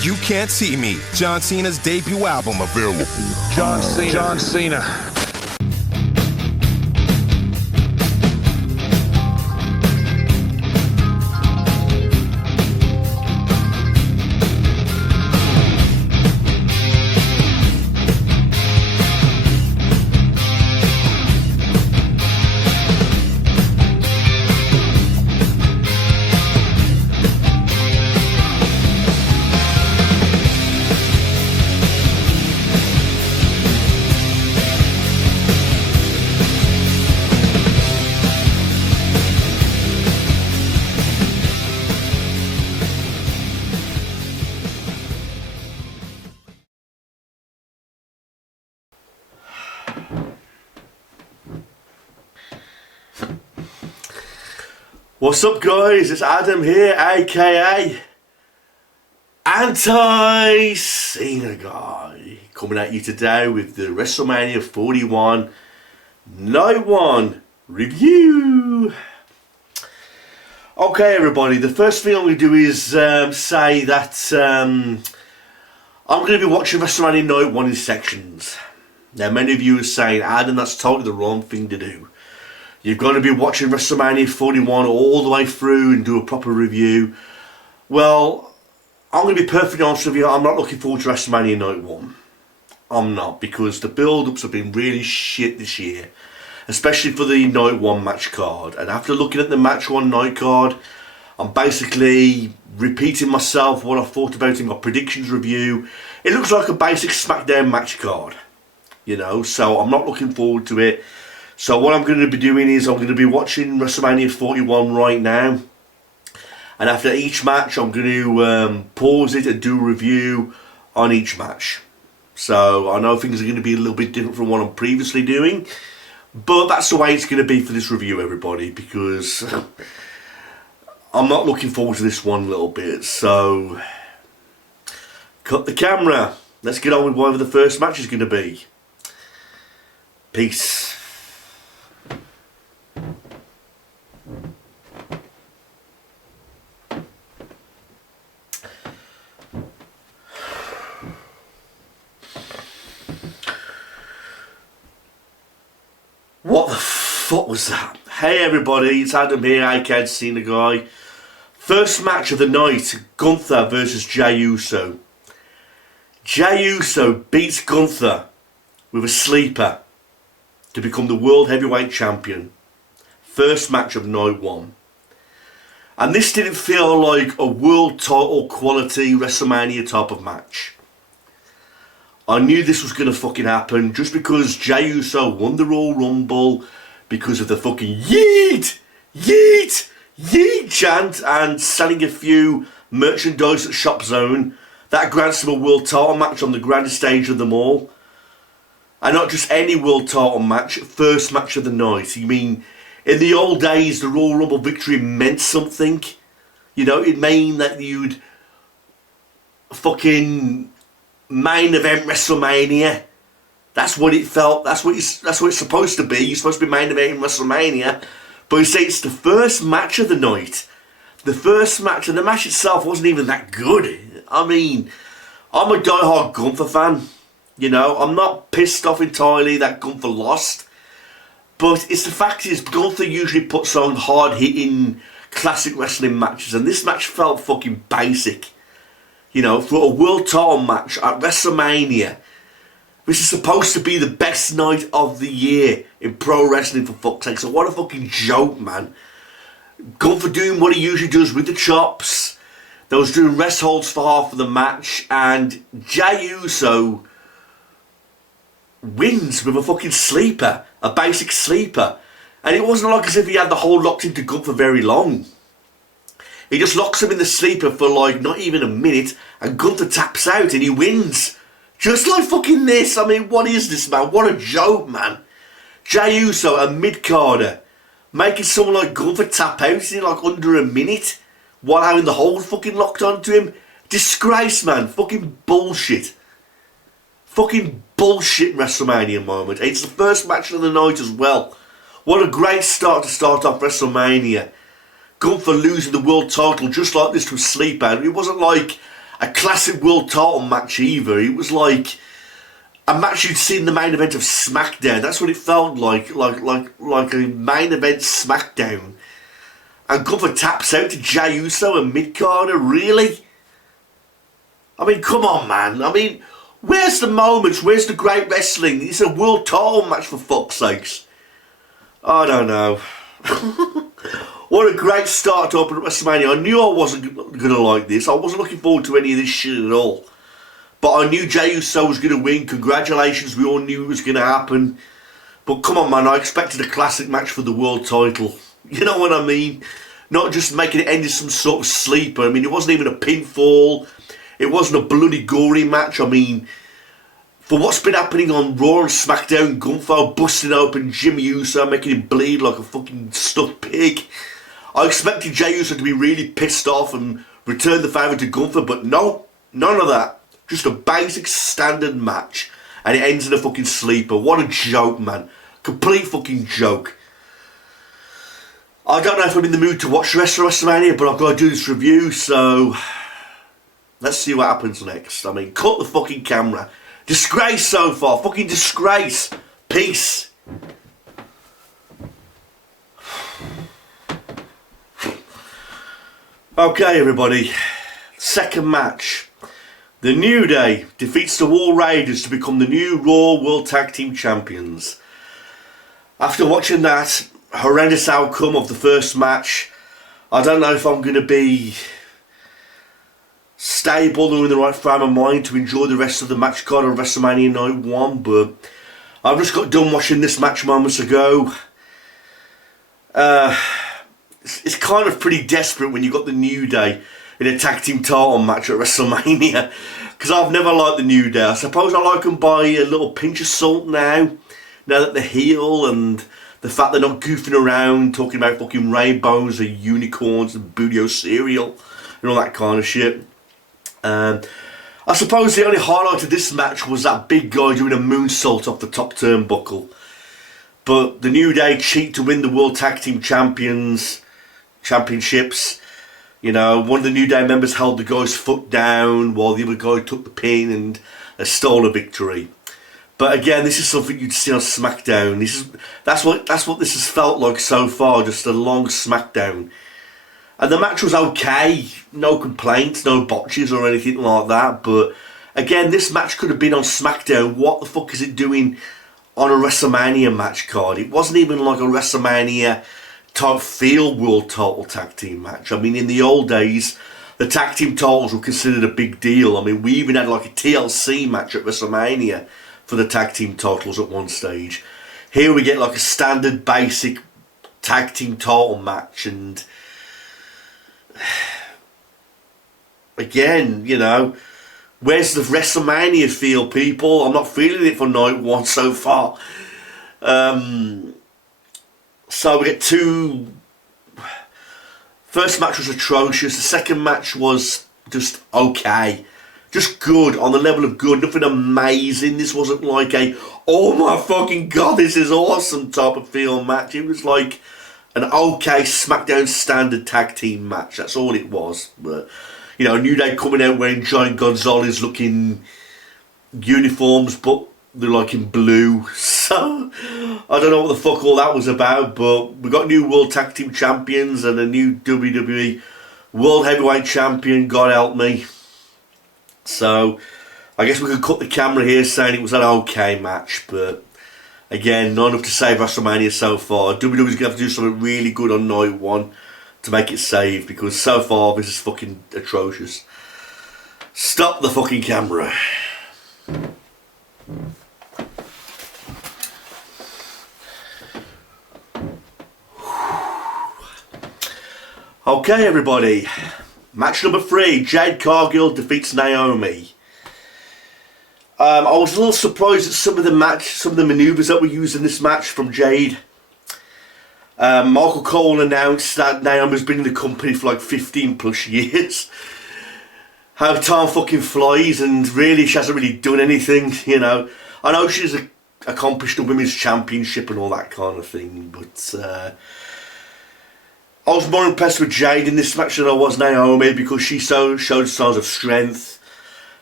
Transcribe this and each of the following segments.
You Can't See Me, John Cena's debut album available. John Cena. What's up, guys? It's Adam here, aka Anti-Cena Guy, coming at you today with the WrestleMania 41 Night 1 review. Okay, everybody, the first thing I'm going to do is say that I'm going to be watching WrestleMania Night 1 in sections. Now, many of you are saying, Adam, that's totally the wrong thing to do. You've got to be watching WrestleMania 41 all the way through and do a proper review. Well, I'm going to be perfectly honest with you, I'm not looking forward to WrestleMania Night 1. I'm not, because the build-ups have been really shit this year. Especially for the Night 1 match card. And after looking at the Match 1 night card, I'm basically repeating myself what I thought about in my predictions review. It looks like a basic SmackDown match card. You know, so I'm not looking forward to it. So what I'm going to be doing is I'm going to be watching WrestleMania 41 right now. And after each match I'm going to pause it and do a review on each match. So I know things are going to be a little bit different from what I'm previously doing. But that's the way it's going to be for this review, everybody. Because I'm not looking forward to this one little bit. So cut the camera. Let's get on with whatever the first match is going to be. Peace. What the fuck was that? Hey everybody, it's Adam here, aka Cena Guy. First match of the night, Gunther versus Jey Uso. Jey Uso beats Gunther with a sleeper to become the World Heavyweight Champion. First match of night 1. And this didn't feel like a world title quality WrestleMania type of match. I knew this was going to fucking happen just because Jey Uso won the Royal Rumble because of the fucking yeet, yeet, yeet chant and selling a few merchandise at Shop Zone. That grants him a world title match on the grandest stage of them all. And not just any world title match, first match of the night. You mean, in the old days, the Royal Rumble victory meant something. You know, it meant that you'd fucking main event WrestleMania. That's what it felt. That's what it's supposed to be. You're supposed to be main event in WrestleMania. But you say it's the first match of the night. The first match, and the match itself wasn't even that good. I mean, I'm a die-hard Gunther fan. You know, I'm not pissed off entirely that Gunther lost. But it's the fact is, Gunther usually puts on hard-hitting classic wrestling matches. And this match felt fucking basic. You know, for a world title match at WrestleMania, which is supposed to be the best night of the year in pro wrestling, for fuck's sake. So what a fucking joke, man. Gunther doing what he usually does with the chops. They was doing rest holds for half of the match. And Jey Uso wins with a fucking sleeper. A basic sleeper. And it wasn't like as if he had the hold locked into Gunther very long. He just locks him in the sleeper for like not even a minute, and Gunther taps out and he wins. Just like fucking this. I mean, what is this, man? What a joke, man. Jey Uso, a mid-carder, making someone like Gunther tap out in like under a minute while having the hold fucking locked onto him. Disgrace, man. Fucking bullshit. Fucking bullshit WrestleMania moment. It's the first match of the night as well. What a great start to start off WrestleMania. Gunther losing the world title just like this to a sleeper. It wasn't like a classic world title match either. It was like a match you'd seen in the main event of SmackDown. That's what it felt like a main event SmackDown. And Gunther taps out to Jey Uso and mid-carder, really? I mean, come on, man. I mean, where's the moments? Where's the great wrestling? It's a world title match, for fuck's sakes. I don't know. What a great start to open at WrestleMania. I knew I wasn't going to like this. I wasn't looking forward to any of this shit at all. But I knew Jey Uso was going to win. Congratulations, we all knew it was going to happen. But come on, man, I expected a classic match for the world title. You know what I mean? Not just making it end in some sort of sleeper. I mean, it wasn't even a pinfall. It wasn't a bloody gory match. I mean, for what's been happening on Raw and SmackDown, Gunther busting open Jimmy Uso, making him bleed like a fucking stuffed pig. I expected Jey Uso to be really pissed off and return the favour to Gunther, but no, none of that. Just a basic standard match. And it ends in a fucking sleeper. What a joke, man. Complete fucking joke. I don't know if I'm in the mood to watch the rest of WrestleMania, but I've got to do this review, so let's see what happens next. I mean, cut the fucking camera. Disgrace so far. Fucking disgrace. Peace. Okay, everybody. Second match. The New Day defeats the War Raiders to become the new Raw World Tag Team Champions. After watching that horrendous outcome of the first match, I don't know if I'm going to be stable or in the right frame of mind to enjoy the rest of the match card of WrestleMania Night 1, but I've just got done watching this match moments ago. It's kind of pretty desperate when you've got the New Day in a tag team title match at WrestleMania, because I've never liked the New Day. I suppose I like them by a little pinch of salt now that they're heel, and the fact they're not goofing around talking about fucking rainbows and unicorns and Boodio cereal and all that kind of shit. I suppose the only highlight of this match was that big guy doing a moonsault off the top turnbuckle. But the New Day cheat to win the World Tag Team Championships. You know, one of the New Day members held the guy's foot down while the other guy took the pin and they stole a victory. But again, this is something you'd see on SmackDown. That's what this has felt like so far, just a long SmackDown. And the match was okay, no complaints, no botches or anything like that. But again, this match could have been on SmackDown. What the fuck is it doing on a WrestleMania match card? It wasn't even like a WrestleMania type feel world title tag team match. I mean, in the old days, the tag team titles were considered a big deal. I mean, we even had like a TLC match at WrestleMania for the tag team titles at one stage. Here we get like a standard basic tag team title match, and again, you know, where's the WrestleMania feel, people? I'm not feeling it for night one so far. So we get two. First match was atrocious. The second match was just okay. Just good, on the level of good. Nothing amazing. This wasn't like a, oh my fucking god, this is awesome type of feel match. It was like an okay SmackDown standard tag team match. That's all it was. But, you know, New Day coming out wearing Giant Gonzalez looking uniforms, but they're like in blue. So I don't know what the fuck all that was about, but we got new World Tag Team Champions and a new WWE World Heavyweight Champion, God help me. So I guess we could cut the camera here saying it was an okay match, but again, not enough to save WrestleMania so far. WWE's going to have to do something really good on night one to make it save, because so far this is fucking atrocious. Stop the fucking camera. Okay, everybody. Match number 3. Jade Cargill defeats Naomi. I was a little surprised at some of the manoeuvres that were used in this match from Jade. Michael Cole announced that Naomi's been in the company for like 15 plus years. How time fucking flies, and really she hasn't really done anything, you know. I know she's accomplished a women's championship and all that kind of thing, but I was more impressed with Jade in this match than I was Naomi, because she showed signs of strength.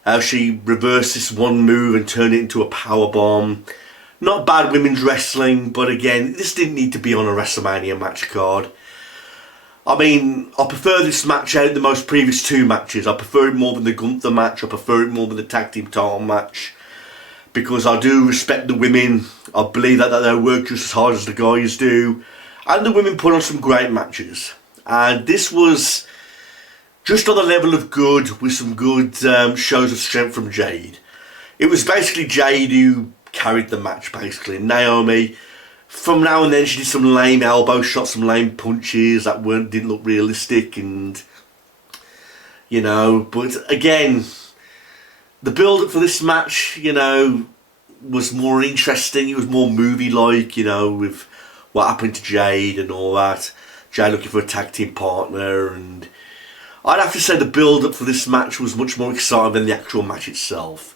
How she reversed this one move and turned it into a power bomb. Not bad women's wrestling, but again, this didn't need to be on a WrestleMania match card. I mean, I prefer this match out of the most previous two matches. I prefer it more than the Gunther match. I prefer it more than the tag team title match. Because I do respect the women. I believe that they work just as hard as the guys do. And the women put on some great matches. And this was just on the level of good, with some good shows of strength from Jade. It was basically Jade who carried the match, basically. Naomi, from now and then, she did some lame elbow shots, some lame punches that didn't look realistic, and you know. But again, the build-up for this match, you know, was more interesting. It was more movie-like, you know, with what happened to Jade and all that. Jade looking for a tag team partner, and I'd have to say the build-up for this match was much more exciting than the actual match itself.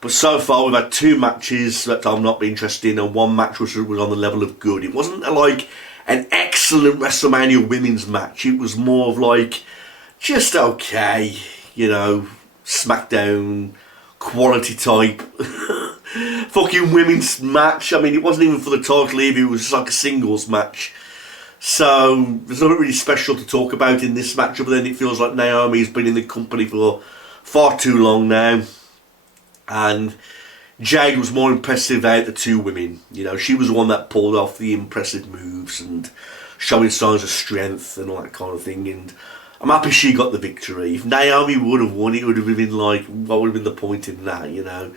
But so far we've had two matches that I'm not interested in, and one match was on the level of good. It wasn't like an excellent WrestleMania women's match. It was more of like just okay, you know, SmackDown quality type fucking women's match. I mean, it wasn't even for the title either. It was just like a singles match. So there's nothing really special to talk about in this match, other than it feels like Naomi's been in the company for far too long now. And Jade was more impressive out of the two women. You know, she was the one that pulled off the impressive moves and showing signs of strength and all that kind of thing. And I'm happy she got the victory. If Naomi would have won, it would have been like, what would have been the point in that, you know?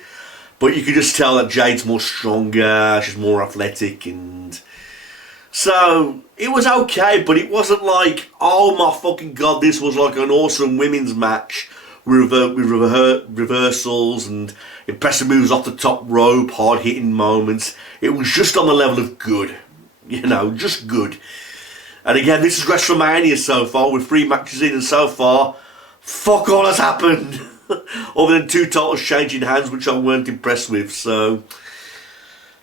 But you could just tell that Jade's more stronger, she's more athletic, and so it was okay. But it wasn't like, oh my fucking god, this was like an awesome women's match with reversals and impressive moves off the top rope, hard-hitting moments. It was just on the level of good, you know, just good. And again, this is WrestleMania so far, with 3 matches in, and so far, fuck all has happened. Other than 2 titles changing hands, which I weren't impressed with. So,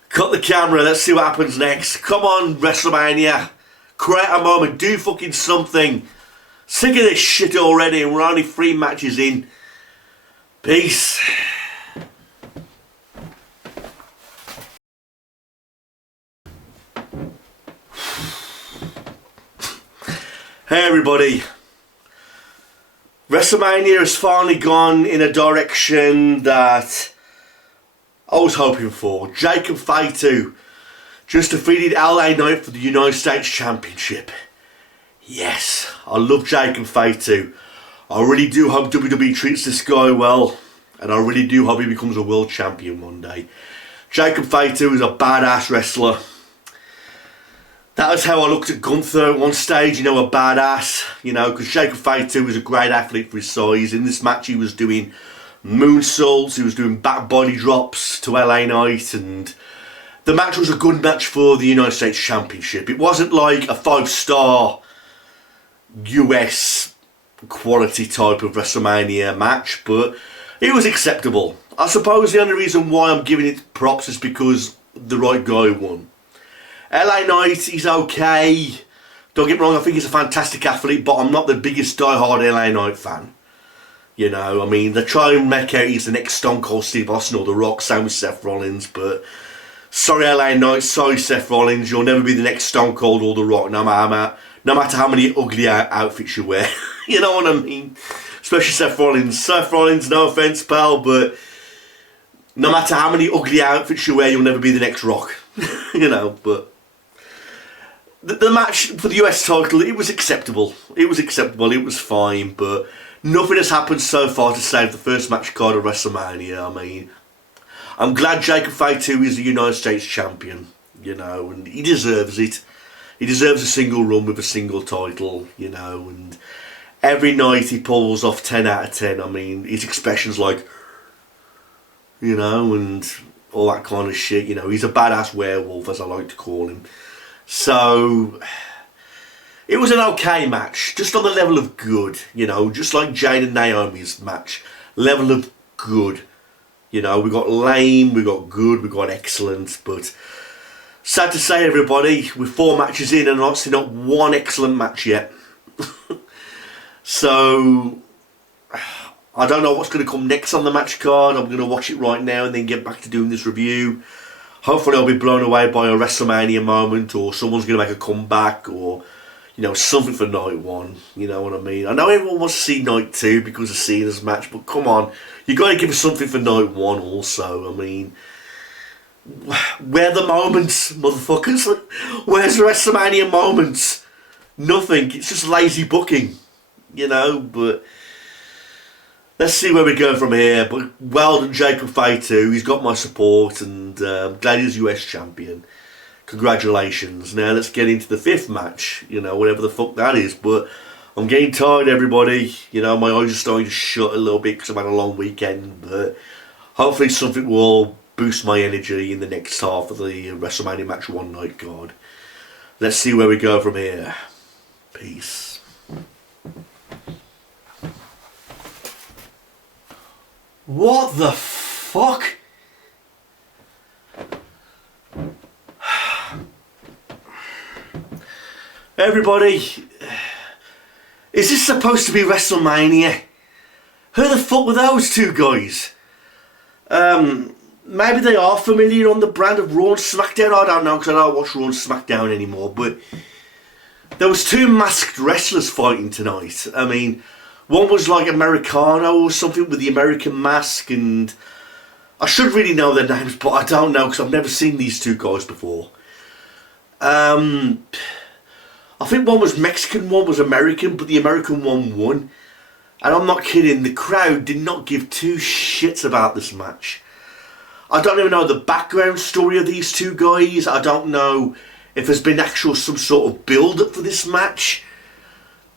cut the camera, let's see what happens next. Come on, WrestleMania. Create a moment, do fucking something. Sick of this shit already, and we're only 3 matches in. Peace. Hey everybody. WrestleMania has finally gone in a direction that I was hoping for. Jake and Fatu just defeated LA Knight for the United States Championship. Yes, I love Jake and Fatu. I really do hope WWE treats this guy well, and I really do hope he becomes a world champion one day. Jake and Fatu is a badass wrestler. That was how I looked at Gunther at one stage, you know, a badass, you know, because Jake and Fatu was a great athlete for his size. In this match he was doing moonsaults, he was doing back body drops to LA Knight, and the match was a good match for the United States Championship. It wasn't like a 5-star US quality type of WrestleMania match, but it was acceptable. I suppose the only reason why I'm giving it props is because the right guy won. LA Knight, he's okay. Don't get me wrong, I think he's a fantastic athlete, but I'm not the biggest diehard LA Knight fan. You know, I mean, they try and make out he's the next Stone Cold Steve Austin or The Rock, same with Seth Rollins, but sorry LA Knight, sorry Seth Rollins, you'll never be the next Stone Cold or The Rock, no matter how many ugly outfits you wear. You know what I mean? Especially Seth Rollins. Seth Rollins, no offence, pal, but no matter how many ugly outfits you wear, you'll never be the next Rock. You know, but the match for the US title, it was acceptable. It was acceptable, it was fine, but nothing has happened so far to save the first match card of WrestleMania. I mean, I'm glad Jake Fatu is the United States champion, you know, and he deserves it. He deserves a single run with a single title, you know, and every night he pulls off 10 out of 10. I mean, his expressions like, you know, and all that kind of shit, you know, he's a badass werewolf, as I like to call him. So it was an okay match, just on the level of good, you know, just like Jade and Naomi's match, level of good. You know, we got lame, we got good, we got excellent, but sad to say, everybody, with 4 matches in and obviously not one excellent match yet. So I don't know what's going to come next on the match card. I'm going to watch it right now and then get back to doing this review. Hopefully I'll be blown away by a WrestleMania moment, or someone's going to make a comeback, or, you know, something for night one. You know what I mean? I know everyone wants to see night two because of Cena's match, but come on. You got to give us something for night one also. I mean, where are the moments, motherfuckers? Where's the WrestleMania moments? Nothing. It's just lazy booking, you know, but let's see where we go from here. But well done, Jacob Fatu. He's got my support, and glad he's US champion. Congratulations. Now let's get into the fifth match, you know, whatever the fuck that is. But I'm getting tired, everybody. You know, my eyes are starting to shut a little bit because I've had a long weekend. But hopefully something will boost my energy in the next half of the WrestleMania Match 1 night card. Let's see where we go from here. Peace. What the fuck? Everybody, is this supposed to be WrestleMania? Who the fuck were those two guys? Maybe they are familiar on the brand of Raw and SmackDown. I don't know, because I don't watch Raw and SmackDown anymore. But there was two masked wrestlers fighting tonight. I mean, one was like Americano or something with the American mask, and I should really know their names, but I don't know because I've never seen these two guys before. I think one was Mexican, one was American, but the American one won. And I'm not kidding, the crowd did not give two shits about this match. I don't even know the background story of these two guys. I don't know if there's been some sort of build-up for this match.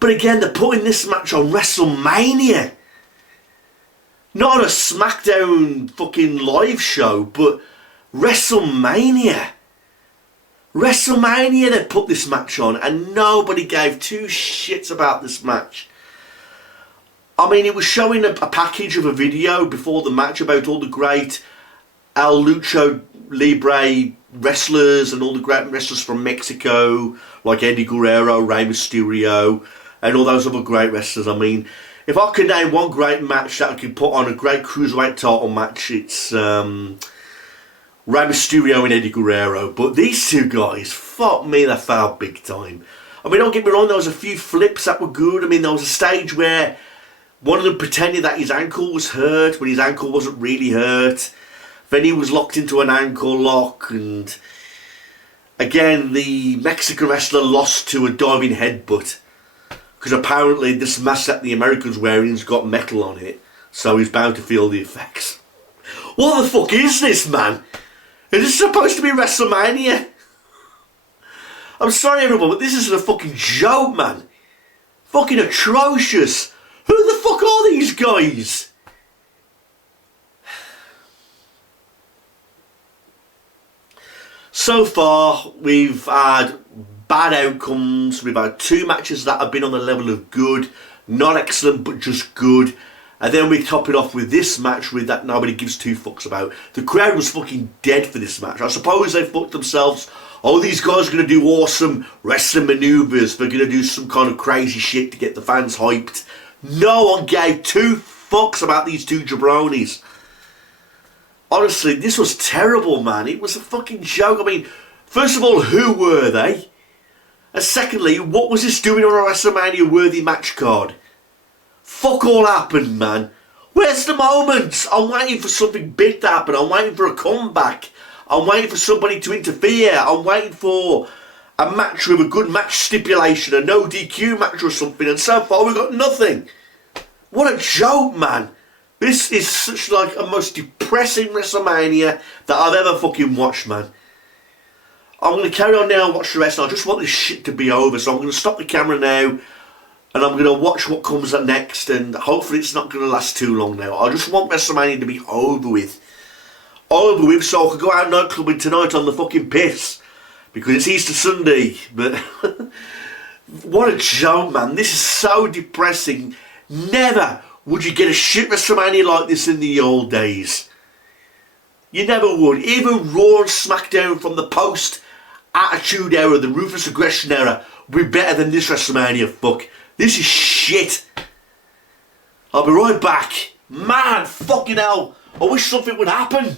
But again, they're putting this match on WrestleMania. Not on a SmackDown fucking live show, but WrestleMania. WrestleMania they put this match on, and nobody gave two shits about this match. I mean, it was showing a package of a video before the match about all the great El Lucha Libre wrestlers and all the great wrestlers from Mexico, like Eddie Guerrero, Rey Mysterio, and all those other great wrestlers. I mean, if I could name one great match that I could put on a great cruiserweight title match, it's Rey Mysterio and Eddie Guerrero. But these two guys, fuck me, they fouled big time. I mean, don't get me wrong, there was a few flips that were good. I mean, there was a stage where one of them pretended that his ankle was hurt when his ankle wasn't really hurt. Then he was locked into an ankle lock, and again, the Mexican wrestler lost to a diving headbutt. Because apparently this mask that the American's wearing's got metal on it, so he's bound to feel the effects. What the fuck is this, man? Is this supposed to be WrestleMania? I'm sorry everyone, but this is a fucking joke, man. Fucking atrocious. Who the fuck are these guys? So far, we've had bad outcomes. We've had two matches that have been on the level of good, not excellent, but just good. And then we top it off with this match with that nobody gives two fucks about. The crowd was fucking dead for this match. I suppose they fucked themselves. Oh, these guys are going to do awesome wrestling maneuvers. They're going to do some kind of crazy shit to get the fans hyped. No one gave two fucks about these two jabronis. Honestly, this was terrible, man. It was a fucking joke. I mean, first of all, who were they? And secondly, what was this doing on a WrestleMania worthy match card? Fuck all happened, man. Where's the moments? I'm waiting for something big to happen. I'm waiting for a comeback. I'm waiting for somebody to interfere. I'm waiting for a match with a good match stipulation, a no DQ match or something, and so far we've got nothing. What a joke, man. This is such like a most depressing WrestleMania that I've ever fucking watched, man. I'm going to carry on now and watch the rest. I just want this shit to be over, so I'm going to stop the camera now and I'm going to watch what comes up next, and hopefully it's not going to last too long now. I just want WrestleMania to be over with. Over with, so I could go out nightclubbing tonight on the fucking piss. Because it's Easter Sunday. But what a joke, man. This is so depressing. Never would you get a shit WrestleMania like this in the old days. You never would. Even Raw and SmackDown from the post-Attitude Era, the Ruthless Aggression Era, would be better than this WrestleMania, fuck. This is shit. I'll be right back. Man, fucking hell. I wish something would happen.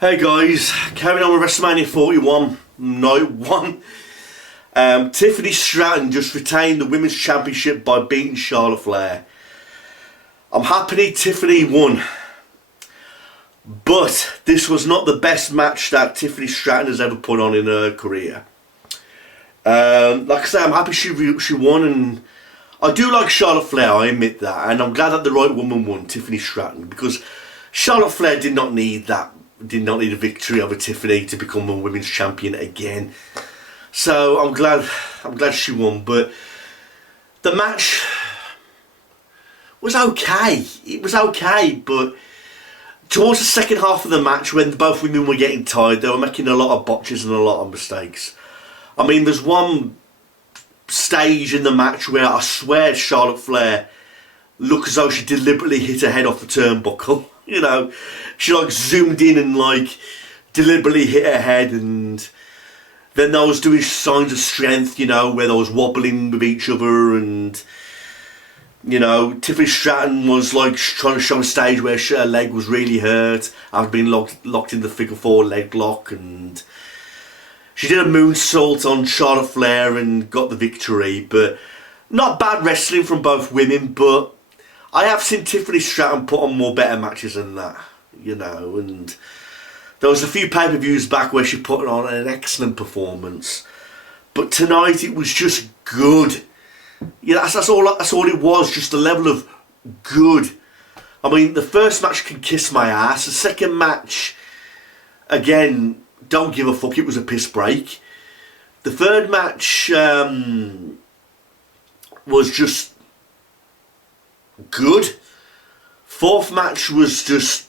Hey guys, carrying on with WrestleMania 41, night 1. Tiffany Stratton just retained the Women's Championship by beating Charlotte Flair. I'm happy Tiffany won. But this was not the best match that Tiffany Stratton has ever put on in her career. Like I say, I'm happy she won, and I do like Charlotte Flair, I admit that, and I'm glad that the right woman won, Tiffany Stratton, because Charlotte Flair did not need a victory over Tiffany to become a women's champion again. So I'm glad she won, but the match was okay. It was okay, but towards the second half of the match, when both women were getting tired, they were making a lot of botches and a lot of mistakes. I mean, there's one stage in the match where I swear Charlotte Flair looked as though she deliberately hit her head off the turnbuckle. You know, she like zoomed in and like deliberately hit her head, and then they was doing signs of strength, you know, where they was wobbling with each other, and you know, Tiffany Stratton was like trying to show a stage where her leg was really hurt after being locked in the figure 4 leg lock, and she did a moonsault on Charlotte Flair and got the victory. But not bad wrestling from both women, but I have seen Tiffany Stratton put on more better matches than that, you know, and there was a few pay-per-views back where she put on an excellent performance. But tonight it was just good. Yeah, that's all it was, just a level of good. I mean, the first match can kiss my ass. The second match, again, don't give a fuck, it was a piss break. The third match was just good. Fourth match was just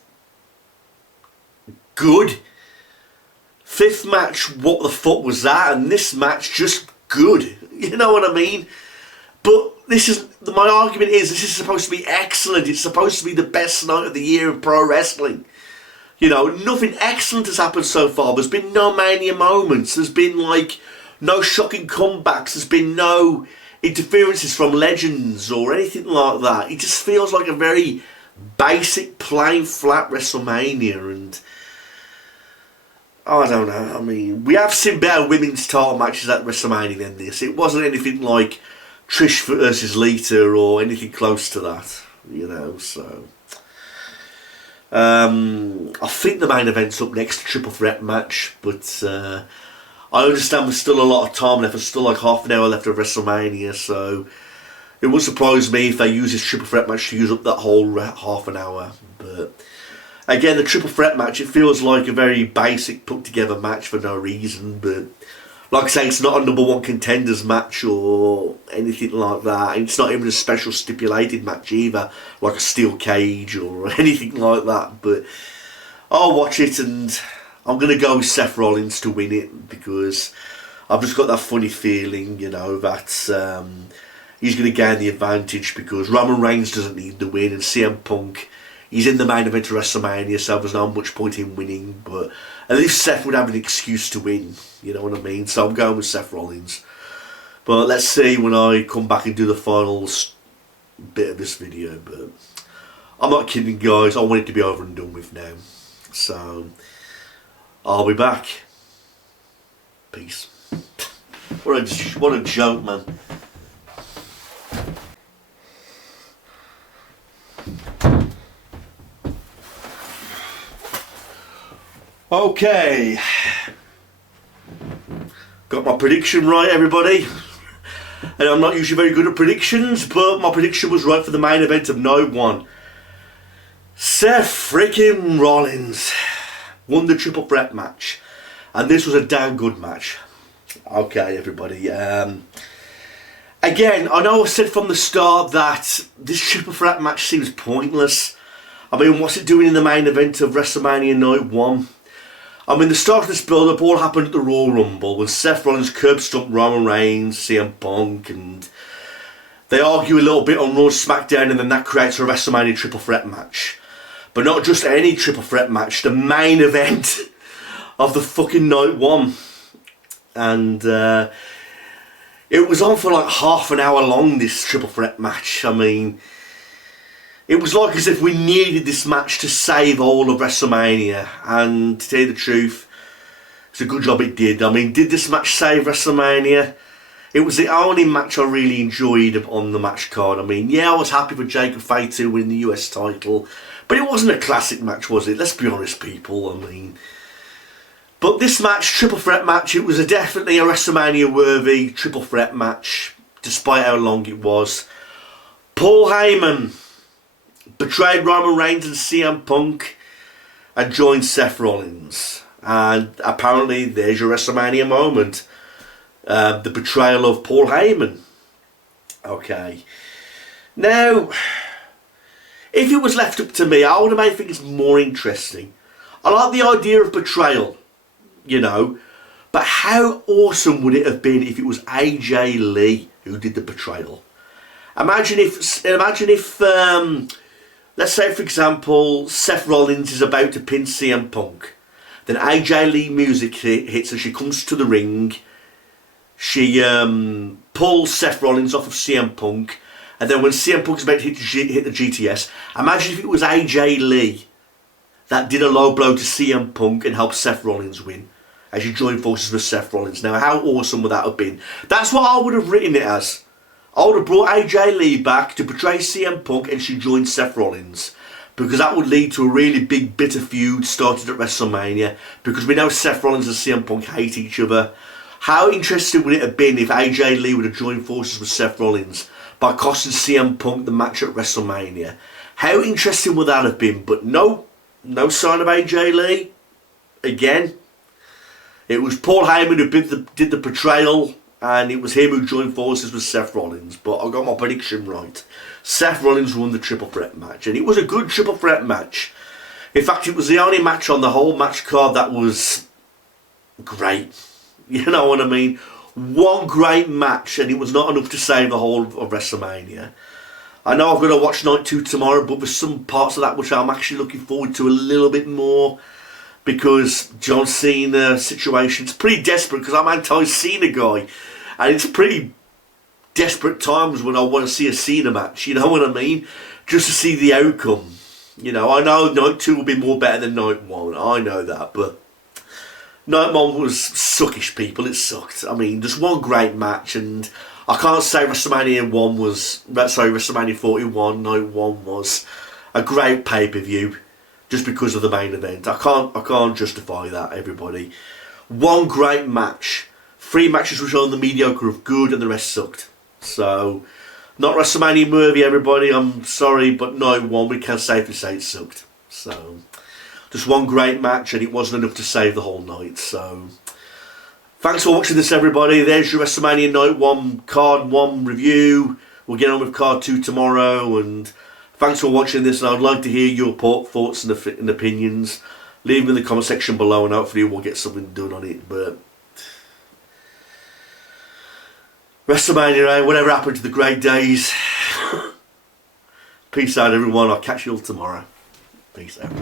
good. Fifth match, what the fuck was that? And this match, just good. You know what I mean? But my argument is, this is supposed to be excellent. It's supposed to be the best night of the year in pro wrestling. You know, nothing excellent has happened so far. There's been no mania moments. There's been, like, no shocking comebacks. There's been no interferences from legends or anything like that. It just feels like a very basic, plain, flat WrestleMania. And I don't know. I mean, we have seen better women's title matches at WrestleMania than this. It wasn't anything like Trish versus Lita or anything close to that, you know, so I think the main event's up next, the triple threat match, but I understand there's still a lot of time left. There's still like half an hour left of WrestleMania, so it would surprise me if they use this triple threat match to use up that whole half an hour. But again, the triple threat match, it feels like a very basic put together match for no reason, but like I say, it's not a number one contenders match or anything like that. It's not even a special stipulated match either, like a steel cage or anything like that. But I'll watch it, and I'm going to go with Seth Rollins to win it, because I've just got that funny feeling, you know, that he's going to gain the advantage, because Roman Reigns doesn't need the win, and CM Punk, he's in the main event of WrestleMania, so there's not much point in winning, but at least Seth would have an excuse to win, you know what I mean? So I'm going with Seth Rollins. But let's see when I come back and do the final bit of this video. But I'm not kidding, guys, I want it to be over and done with now. So I'll be back. Peace. What a joke, man. Okay, got my prediction right, everybody, and I'm not usually very good at predictions, but my prediction was right for the main event of night 1. Seth freaking Rollins won the triple threat match, and this was a damn good match. Okay, everybody, again, I know I said from the start that this triple threat match seems pointless. I mean, what's it doing in the main event of WrestleMania night 1? I mean, the start of this build-up all happened at the Royal Rumble when Seth Rollins curb-stomped Roman Reigns, CM Punk, and they argue a little bit on Raw SmackDown, and then that creates a WrestleMania triple threat match. But not just any triple threat match, the main event of the fucking night 1. And It was on for like half an hour long, this triple threat match. I mean, it was like as if we needed this match to save all of WrestleMania. And to tell you the truth, it's a good job it did. I mean, did this match save WrestleMania? It was the only match I really enjoyed on the match card. I mean, yeah, I was happy for Jacob Fatu to win the US title, but it wasn't a classic match, was it? Let's be honest, people. I mean, but this match, triple threat match, it was definitely a WrestleMania worthy triple threat match, despite how long it was. Paul Heyman betrayed Roman Reigns and CM Punk and joined Seth Rollins. And apparently there's your WrestleMania moment. The betrayal of Paul Heyman. Okay. Now, if it was left up to me, I would have made things more interesting. I like the idea of betrayal, you know, but how awesome would it have been if it was AJ Lee who did the betrayal? Imagine if let's say for example, Seth Rollins is about to pin CM Punk. Then AJ Lee music hits and she comes to the ring. She pulls Seth Rollins off of CM Punk, and then when CM Punk's about to hit the GTS, imagine if it was AJ Lee that did a low blow to CM Punk and helped Seth Rollins win, as you join forces with Seth Rollins. Now, how awesome would that have been? That's what I would have written it as. I would have brought AJ Lee back to betray CM Punk and she joined Seth Rollins, because that would lead to a really big bitter feud started at WrestleMania, because we know Seth Rollins and CM Punk hate each other. How interesting would it have been if AJ Lee would have joined forces with Seth Rollins by costing CM Punk the match at WrestleMania? How interesting would that have been? But no sign of AJ Lee. Again, it was Paul Heyman who did the betrayal, and it was him who joined forces with Seth Rollins. But I got my prediction right. Seth Rollins won the triple threat match, and it was a good triple threat match. In fact, it was the only match on the whole match card that was great. You know what I mean? One great match, and it was not enough to save the whole of WrestleMania. I know I've got to watch Night 2 tomorrow, but there's some parts of that which I'm actually looking forward to a little bit more, because John Cena situation's pretty desperate, because I'm an anti-Cena guy, and it's pretty desperate times when I want to see a Cena match, you know what I mean? Just to see the outcome. You know, I know Night 2 will be more better than Night 1, I know that, but Night 1 was suckish, people. It sucked. I mean, just one great match, and I can't say WrestleMania 41, Night 1 was a great pay-per-view just because of the main event. I can't justify that, everybody. One great match. 3 matches which are on the mediocre of good, and the rest sucked. So, not WrestleMania worthy, everybody. I'm sorry, but Night 1, we can safely say it sucked. So, just one great match, and it wasn't enough to save the whole night. So, thanks for watching this, everybody. There's your WrestleMania Night 1 Card 1 review. We'll get on with Card 2 tomorrow, and thanks for watching this, and I'd like to hear your thoughts and opinions. Leave them in the comment section below, and hopefully we'll get something done on it. But WrestleMania, whatever happened to the great days? Peace out, everyone. I'll catch you all tomorrow. Peace out.